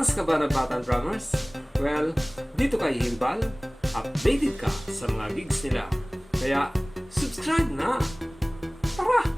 Fans ka ba ng Batang Drummers? Well, dito kay Himbal, updated ka sa mga gigs nila. Kaya, subscribe na! Tara!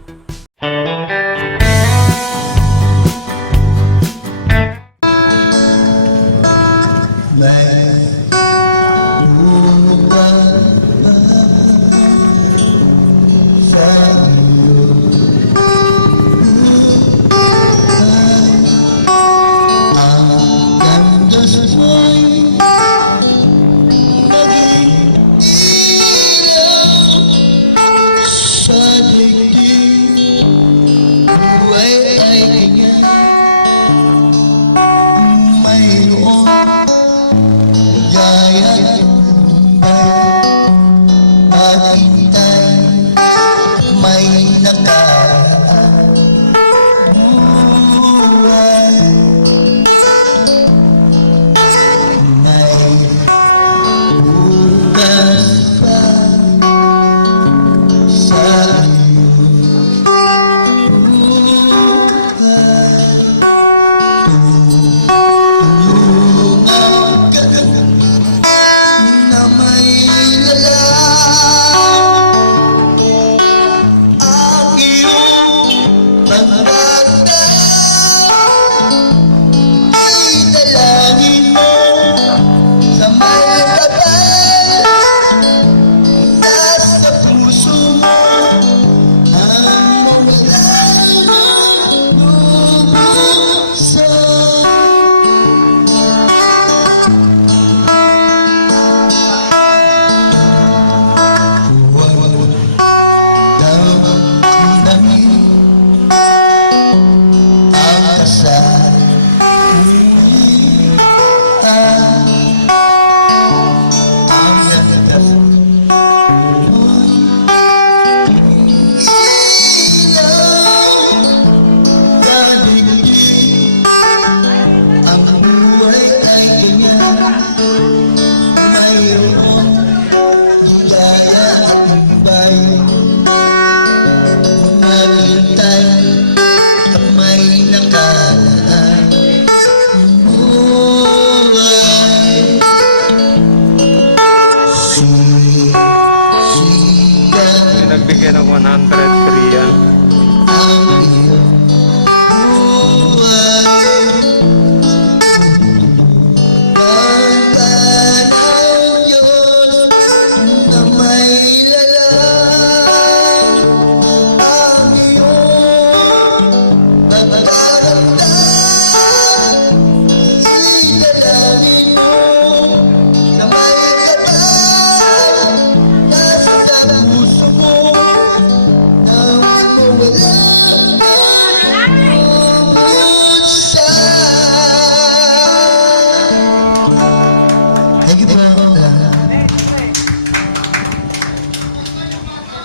Nagbigay ng 100 Korean.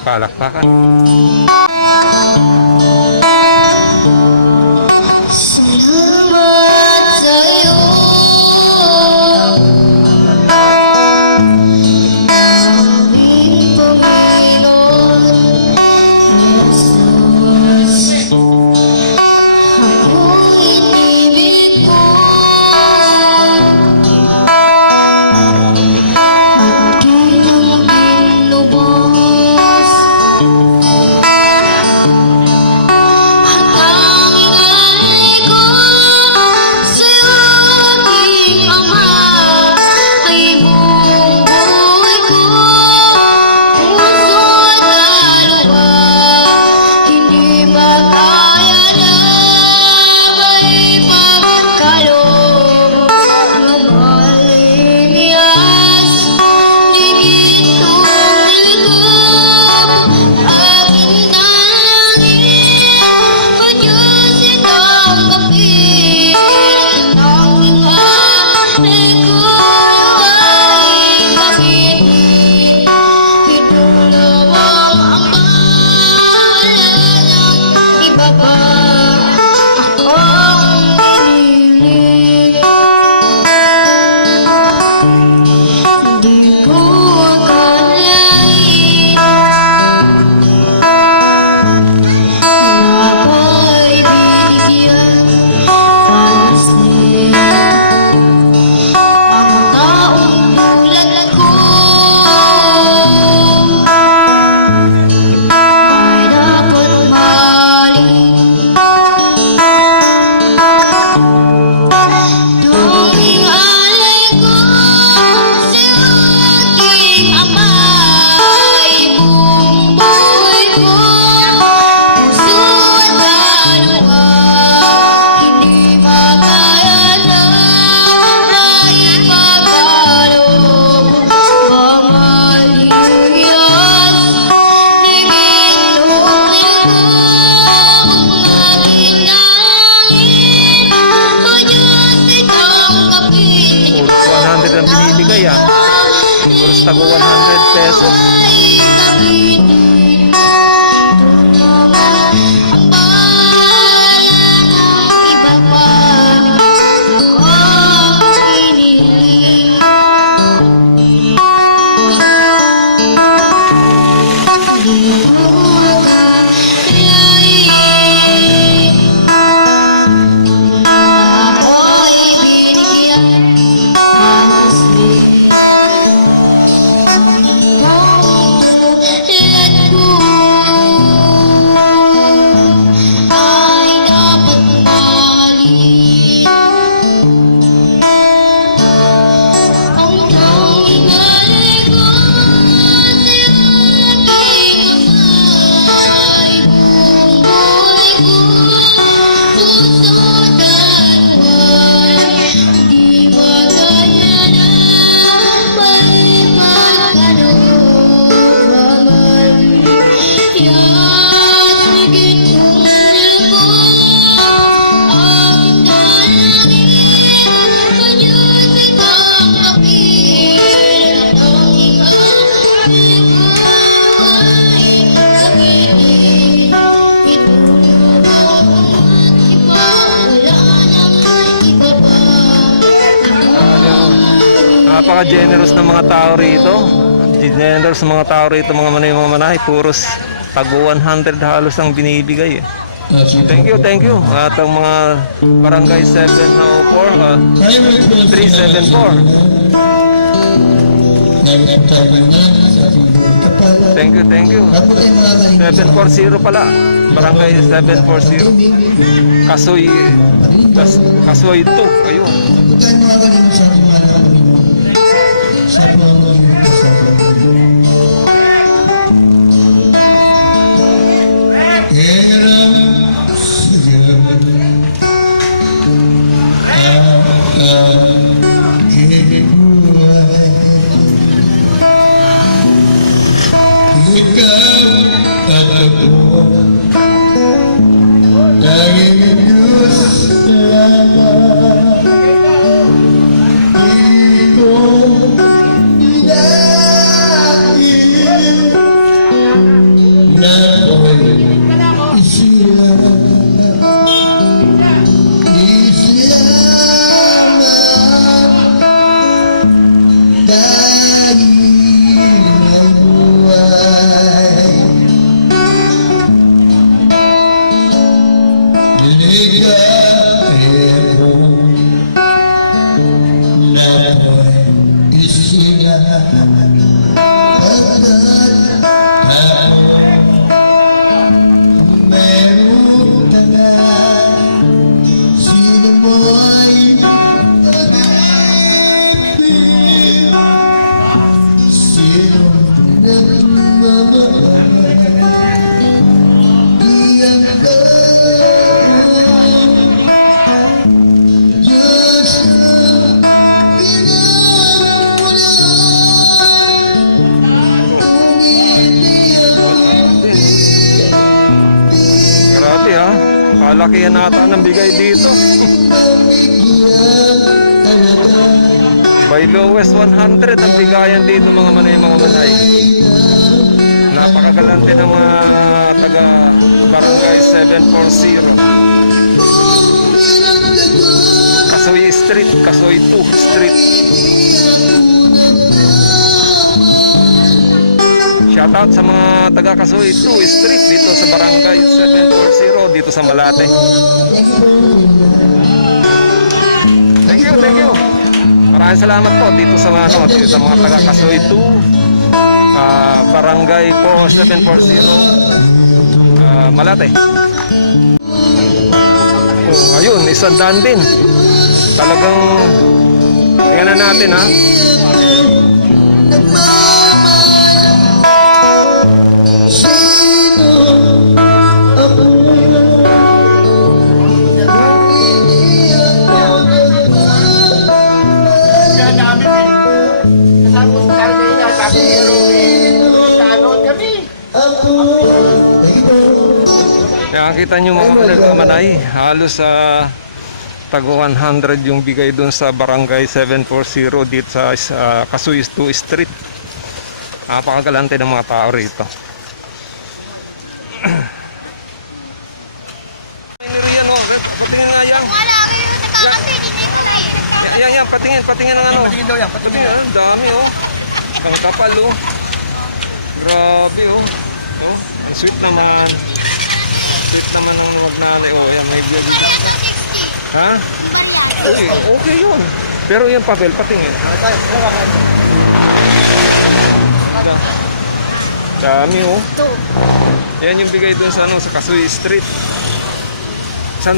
Palakpakan. Salamat sa'yo, aming Panginoon Jesus. Ako'y inibig mo, at di nang binubos. Napaka-generous ng mga tao rito. Generous ng mga tao rito, mga manay. Puros tag 100 halos ang binibigay. Thank you. At ang mga barangay 704, 374. Thank you. 740 pala. Barangay 740. Kasoy 2. Ayun. Grabe ha, kalakihan nata ng bigay dito. By lowest 100 ang bigayan dito mga manay. Napakagalante ng mga taga barangay 740. Kasoy Street, Kasoy 2 Street. Shoutout sa mga taga Kasoy 2 Street dito sa barangay 740 dito sa Malate. Thank you. Maraming salamat po dito sa dito sa mga taga Kasoy 2 barangay 4740 Malate. Oh, ayun, isang daan din. Talagang tingnan natin ha. Kaya kita nyo mga manay, halos sa tago 100 yung bigay dun sa barangay 740 dito sa Kasoy 2 Street. Napakagalante ng mga tao rito. Patingin nga yan. Yan, patingin ang ano. Patingin, ang dami oh. Ang kapal oh. Grabe oh. Oh, ang sweet naman. Sweet naman ang magnanay. Oh, yan, may biyagi lang. Ha? Okay yun. Pero yung papel, patingin. Dami oh. Yan yung bigay dun sa ano, sa Kasoy Street. 1,000?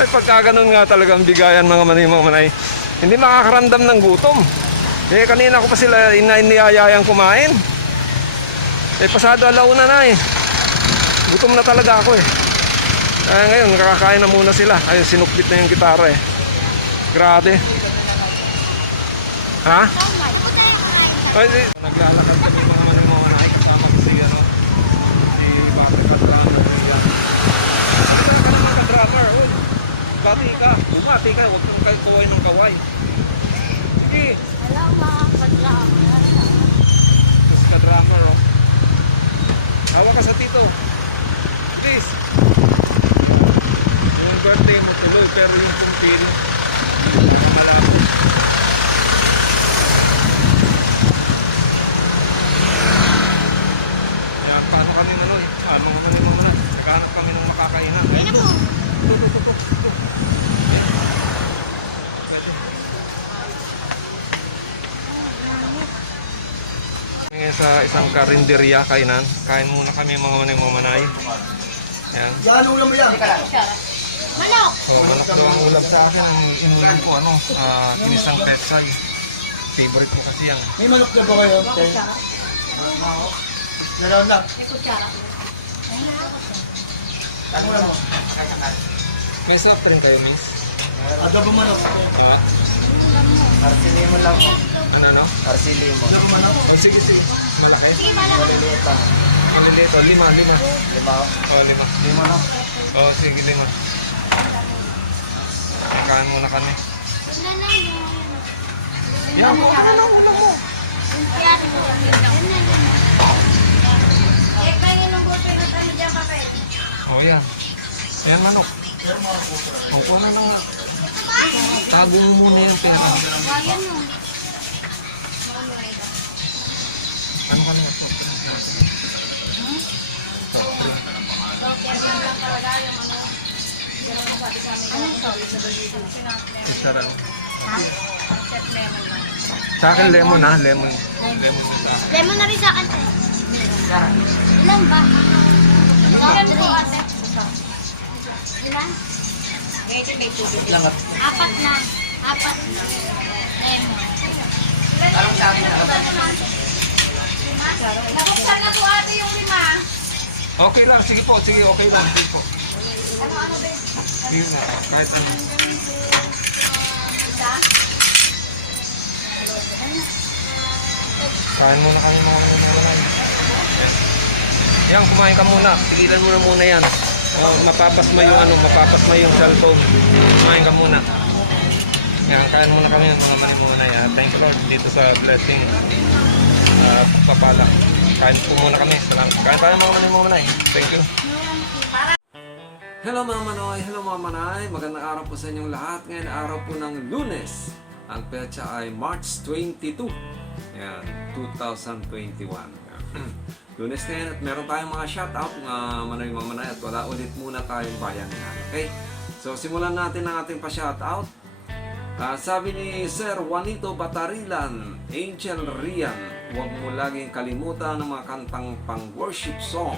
Ay, pagka ganun nga talaga ang bigayan mga manay. Hindi makakaramdam ng gutom. Eh, kanina ko pa sila iniyayayang kumain. Eh, pasado alauna na eh. Gutom na talaga ako eh. Ngayon, nakakain na muna sila. Ayun, sinukbit na yung gitara eh. Grabe. Ha? Ay, naglalakad kami mga manay. Kasama ko si ano. Si Bakit Padrama. Ano ka naman ka-drummer? Bati ka. Bumati ka. Huwag kang kaway ng kaway. Sige. Hello mga ka-drummer. Tapos ka-drummer oh. Hawa ka sa tito. Please. Yung birthday mo tuloy, pero yung kumpil, malabo. Ayan, paano kami manoy? Paano kami mamala? Naghahanap kami ng makakainan. Ayun na po. Ito. Pwede. Ngayon sa isang karinderya, kainan. Kain muna kami mga manay. Ayan. Yan, ulam mo yan. Manok! Oh, manok daw ang ulam sa akin. Ang inulam ko, kinisang petsay. Favorite ko kasi yan. May manok na ba kayo? Gano'n lang. May kutsara. Ano ulam mo? May soft drink kayo, miss? Adobo manok. Arsilimo lang po. Ano? Arsilimo. Ano manok? Oh, sige. Malaki. Sige, bala. Maliliit lang. Ang lilito, 5. Lima po. Oh, 5. Lima na. Oh, sige, 5. Kain muna kami. Wala na yun. Yan mo. Kaya mo. Eh, kaya nung buto na tayo dyan, papel. Oh, yan. Yan, manok. Opo na lang. Tago mo muna yung pera. Kaya mo. Ano ka na? Soft drink na. Soft drink. Isa lang. Sa akin lemon ha, lemon. Lemon din sa akin. Lemon na rin sa akin. Ilan ba? Ilan po, ate? Ilan? Langat. Apat na. Lemon. Anong sa akin? Nabuksan na po ate yung 5. Okay lang, sige po, okay lang. Sige po. Ano ba? Sige na, kahit ano. Isa? Kain muna kami mga mga. Yan, kumain ka muna. Tigilan mo na muna yan. Oh, mapapasma yung cellphone. Kumain ka muna. Yan, kain muna kami mga muna yan. Thank you Lord dito sa blessing. Papala. Kain po muna kami. Salamat. Kain tayo mga muna. Thank you. Hello mga manoy, magandang araw po sa inyong lahat. Ngayon araw po ng Lunes. Ang petsa ay March 22. Yan, 2021. Lunes na yan at meron tayong mga shoutout mga manoy at wala ulit muna tayong bayanihan. Okay? So simulan natin ang ating pa-shoutout. Sabi ni Sir Juanito Batarilan, Angel Rian, huwag mo laging kalimutan ng mga kantang pang-worship song.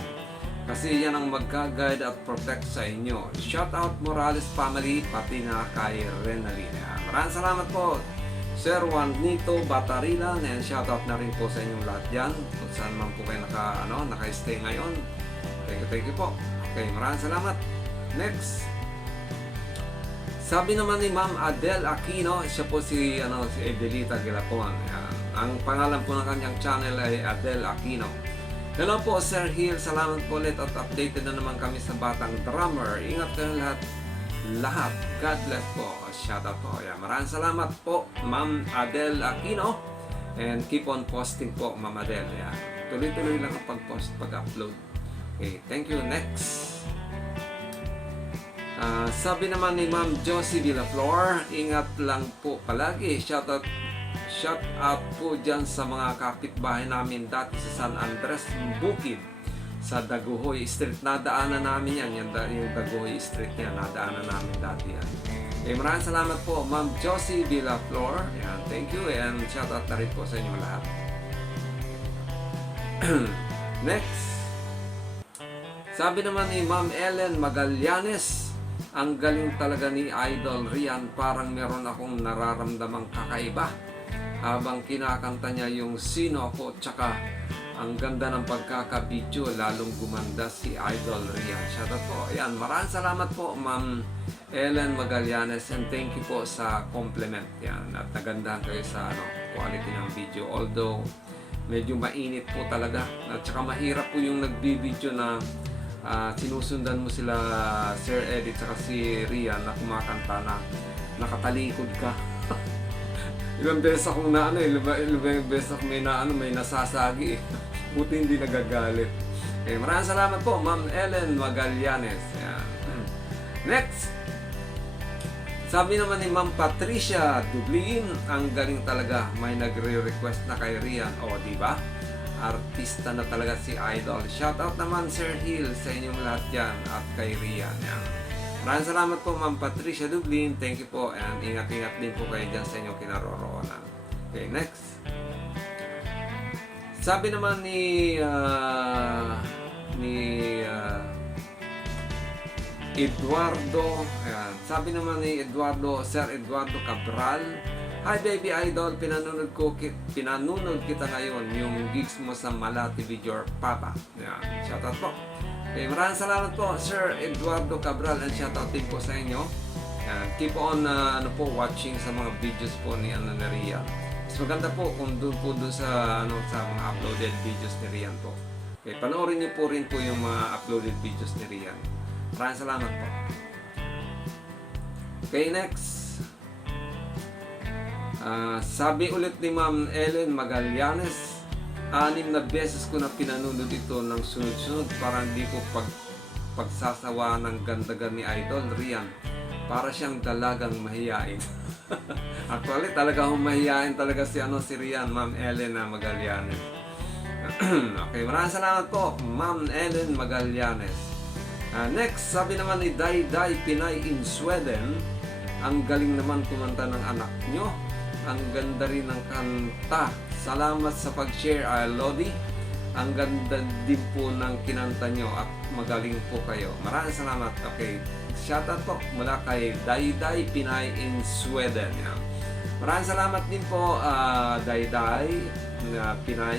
Kasi yan ang mag-guide at protect sa inyo. Shoutout Morales family, pati na kay Renalina. Maraming salamat po, Sir Juanito Batarilan. And shoutout na rin po sa inyong lahat dyan. Kung saan man po kayo naka-stay ngayon. Thank you po. Okay, maraming salamat. Next. Sabi naman ni Ma'am Adele Aquino, siya po si Edelita Gilapon. Ang pangalan po ng kanyang channel ay Adele Aquino. Hello po Sir Hill, salamat po ulit at updated na naman kami sa Batang Drummer. Ingat kayo lahat. God bless po. Shout out po. Maraming salamat po Ma'am Adele Aquino. And keep on posting po Ma'am Adele. Tuloy-tuloy lang ang pag-post, pag-upload. Okay, thank you. Next. Sabi naman ni Ma'am Josie Villaflor, ingat lang po palagi. Shout out po dyan sa mga kapitbahay namin dati sa San Andres Bukid sa Daguhoy Street. Nadaanan namin yan, yung Daguhoy Street niya, nadaanan namin dati yan. Maraming salamat po Ma'am Josie Villaflor. Thank you and shout out na rin po sa inyo lahat. Next. Sabi naman ni Ma'am Ellen Magallanes, ang galing talaga ni Idol Rian, parang meron akong nararamdamang kakaiba habang kinakanta niya yung Sino Ako, tsaka ang ganda ng pagkakabidyo, lalong gumanda si Idol Rian. Shoutout po. Ayan, maraming salamat po Ma'am Ellen Magallanes and thank you po sa compliment. Yan, at nagandahan kayo sa quality ng video. Although medyo mainit po talaga at saka mahirap po yung nagbibideo na sinusundan mo sila Sir Eddie tsaka si Rian na kumakanta na nakatalikod ka. Ilang beses akong ilang beses akong may nasasagi buti hindi nagagalit. Maraming salamat po Ma'am Ellen Magallanes. Next. Sabi naman ni Ma'am Patricia Dublin, ang galing talaga, may nagre-request na kay Rian. O, di ba? Artista na talaga si Idol. Shoutout naman Sir Hill sa inyong lahat yan at kay Rian. Yan. Maraming salamat po Ma'am Patricia Dublin. Thank you po and ingat-ingat din po kayo dyan sa inyong kinaroroonan. Okay, next. Sabi naman ni Eduardo, ayan. Sabi naman ni Eduardo, Sir Eduardo Cabral, hi baby idol, pinanunod kita ngayon yung gigs mo sa Malati with your papa. Ayan. Shoutout po. Okay, maraming salamat po Sir Eduardo Cabral and shoutout din po sa inyo. Ayan. Keep on watching sa mga videos po ni Rian. Mas maganda po kung doon sa mga uploaded videos ni Rian po. Okay, panoorin niyo po rin po yung mga uploaded videos ni Rian. Maraming salamat po. Okay, next. Sabi ulit ni Ma'am Ellen Magallanes, 6 na beses ko na pinanunod ito ng sunod-sunod para hindi ko pagsasawa ng gandagan ni Idol Rian. Para siyang dalagang mahiyain. Actually, talaga mahiyain talaga si Rian, Ma'am Ellen Magallanes. Okay, maraming salamat po, Ma'am Ellen Magallanes. Next, sabi naman ni Dai Pinay in Sweden, ang galing naman kumanta ng anak nyo. Ang ganda rin ng kanta. Salamat sa pag-share, Lodi. Ang ganda din po ng kinanta nyo at magaling po kayo. Maraming salamat. Okay, shoutout po mula kay Dai Pinay in Sweden. Yan. Maraming salamat din po, Dai Pinay,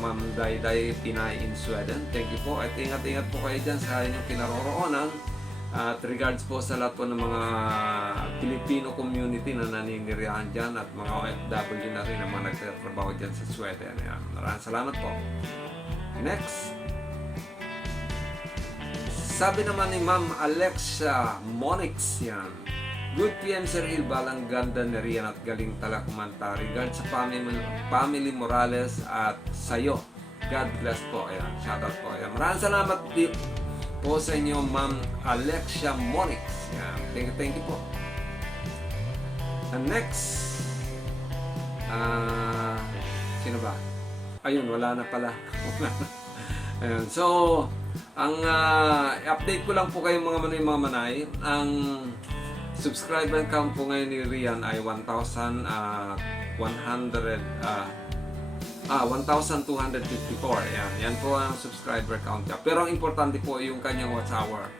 Ma'am Dai Pinay in Sweden. Thank you po at ingat-ingat po kayo dyan sa inyong kinaroroonan. At regards po sa lahat po ng mga Filipino community na naninirahan dyan at mga OFW na rin na mga nagtatrabaho dyan sa Sweden. Ayan. Maraming salamat po. Next. Sabi naman ni Ma'am Alexa Monix yan. Good PM Sir Hilbal, ang ganda ni Rian at galing talaga kumanta. Regards sa family Morales at sayo. God bless po. Ayan. Shoutout po. Ayan. Maraming salamat po sa inyo, Ma'am Alexia Monix. Ayan. Thank you po. And next, sino ba? Ayun, wala na pala. Ayan. So, ang update ko lang po kayo mga manay. Ang subscriber count po ngayon ni Rian ay 1,254. Yan po ang subscriber count niya. Pero ang importante po yung kanyang watch hour.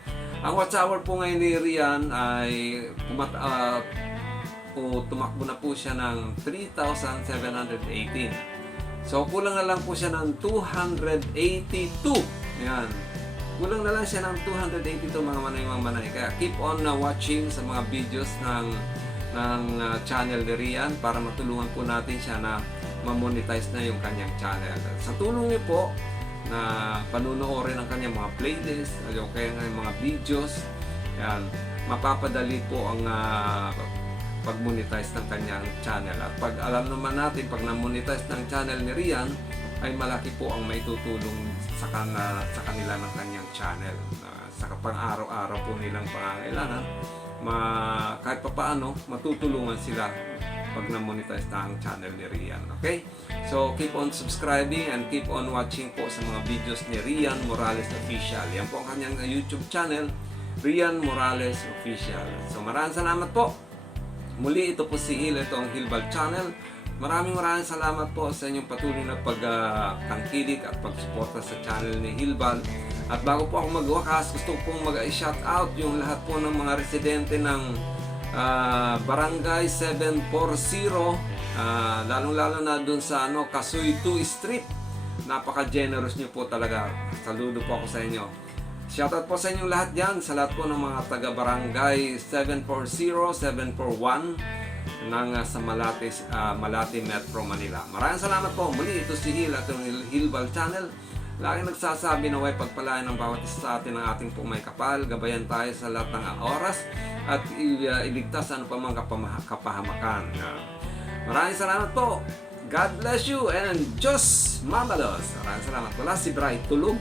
Ang watch hour po ngayon ni Rian ay tumakbo na po siya ng 3,718. So kulang na lang po siya ng 282. Yan. Kulang na lang siya ng 282 mga manay. Kaya keep on watching sa mga videos ng channel ni Rian para matulungan po natin siya na ma-monetize na yung kanyang channel. Sa tulong niyo po na panonoorin ang kanyang mga playlist, o kaya ng mga videos, yan, mapapadali po ang pag-monetize ng kanyang channel. At pag alam naman natin, pag na-monetize ng channel ni Rian, ay malaki po ang maitutulong sa kanila ng kanyang channel. Sa pang-araw-araw po nilang pangangailangan, kahit pa paano, matutulungan sila pag na-monetize na ang channel ni Rian. Okay? So, keep on subscribing and keep on watching po sa mga videos ni Rian Morales Official. Yan po ang kanyang YouTube channel, Rian Morales Official. So, maraming salamat po. Muli, ito po si Hil, ito ang Hilbal Channel. Maraming salamat po sa inyong patuloy na pagtangkilik at pagsuporta sa channel ni Hilbal. At bago po ako magwakas, gusto ko pong mag-shout out yung lahat po ng mga residente ng Barangay 740, lalong-lalo na dun sa Kasuy 2 Street. Napaka-generous nyo po talaga. Saludo po ako sa inyo. Shoutout po sa inyong lahat dyan, sa lahat po ng mga taga-barangay 740, 741 sa Malate Metro Manila. Maraming salamat po. Muli, ito si Hil at yung Hilbal Channel. Laging nagsasabi na way pagpalain ng bawat isa sa atin ng ating pong may kapal. Gabayan tayo sa lahat ng oras at iligtas ano pa mga kapahamakan. Maraming salamat po. God bless you and Diyos Mabalos. Maraming salamat. Wala si Bray Tulog.